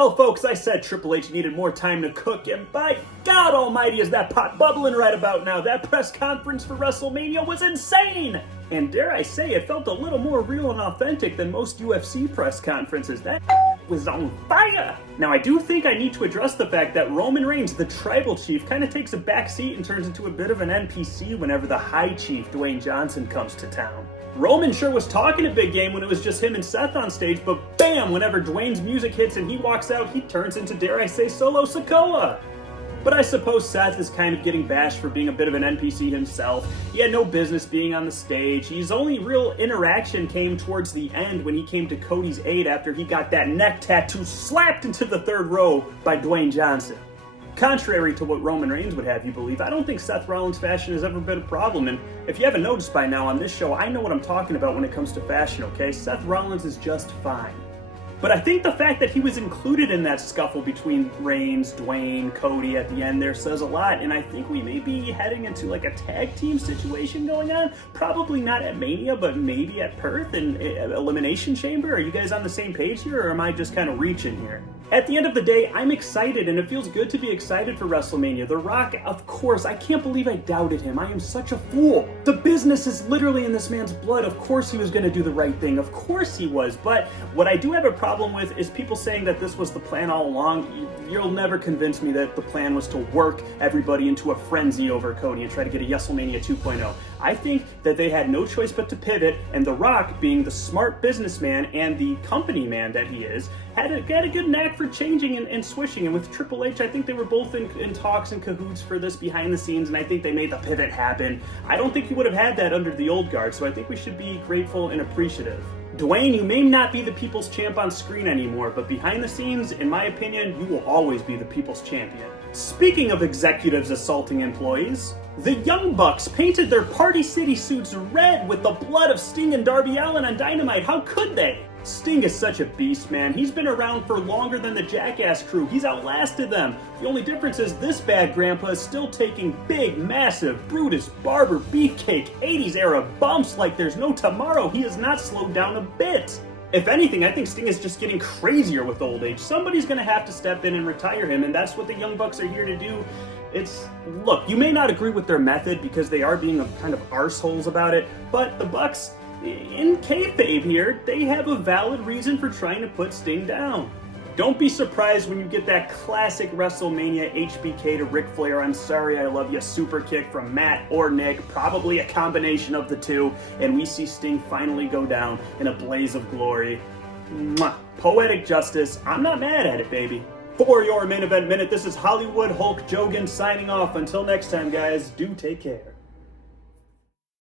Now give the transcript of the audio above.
Well, folks, I said Triple H needed more time to cook, and by God almighty is that pot bubbling right about now. That press conference for WrestleMania was insane! And dare I say, it felt a little more real and authentic than most UFC press conferences. That was on fire! Now, I do think I need to address the fact that Roman Reigns, the tribal chief, kind of takes a back seat and turns into a bit of an NPC whenever the high chief, Dwayne Johnson, comes to town. Roman sure was talking a big game when it was just him and Seth on stage, but bam, whenever Dwayne's music hits and he walks out, he turns into, dare I say, Solo Sikoa. But I suppose Seth is kind of getting bashed for being a bit of an NPC himself. He had no business being on the stage. His only real interaction came towards the end when he came to Cody's aid after he got that neck tattoo slapped into the third row by Dwayne Johnson. Contrary to what Roman Reigns would have you believe, I don't think Seth Rollins' fashion has ever been a problem, and if you haven't noticed by now on this show, I know what I'm talking about when it comes to fashion, okay? Seth Rollins is just fine. But I think the fact that he was included in that scuffle between Reigns, Dwayne, Cody at the end there says a lot, and I think we may be heading into like a tag team situation going on. Probably not at Mania, but maybe at Perth and Elimination Chamber. Are you guys on the same page here, or am I just kind of reaching here? At the end of the day, I'm excited, and it feels good to be excited for WrestleMania. The Rock, of course, I can't believe I doubted him. I am such a fool. The business is literally in this man's blood. Of course he was going to do the right thing. Of course he was. But what I do have a problem with is people saying that this was the plan all along. You'll never convince me that the plan was to work everybody into a frenzy over Cody and try to get a WrestleMania 2.0. I think that they had no choice but to pivot, and The Rock, being the smart businessman and the company man that he is, had a good knack for changing and switching. And with Triple H, I think they were both in talks and cahoots for this behind the scenes, and I think they made the pivot happen. I don't think he would have had that under the old guard, so I think we should be grateful and appreciative. Dwayne, you may not be the people's champ on screen anymore, but behind the scenes, in my opinion, you will always be the people's champion. Speaking of executives assaulting employees, the Young Bucks painted their Party City suits red with the blood of Sting and Darby Allin on Dynamite. How could they? Sting is such a beast, man. He's been around for longer than the Jackass crew. He's outlasted them. The only difference is this bad grandpa is still taking big, massive, Brutus, Barber, Beefcake, 80s era bumps like there's no tomorrow. He has not slowed down a bit. If anything, I think Sting is just getting crazier with old age. Somebody's going to have to step in and retire him, and that's what the Young Bucks are here to do. Look, you may not agree with their method because they are being kind of arseholes about it, but the Bucks, in kayfabe here, they have a valid reason for trying to put Sting down. Don't be surprised when you get that classic WrestleMania HBK to Ric Flair, I'm sorry, I love you super kick from Matt or Nick, probably a combination of the two, and we see Sting finally go down in a blaze of glory. Mwah. Poetic justice. I'm not mad at it, baby. For your main event minute, this is Hollywood Hulk Jogan signing off. Until next time, guys, do take care.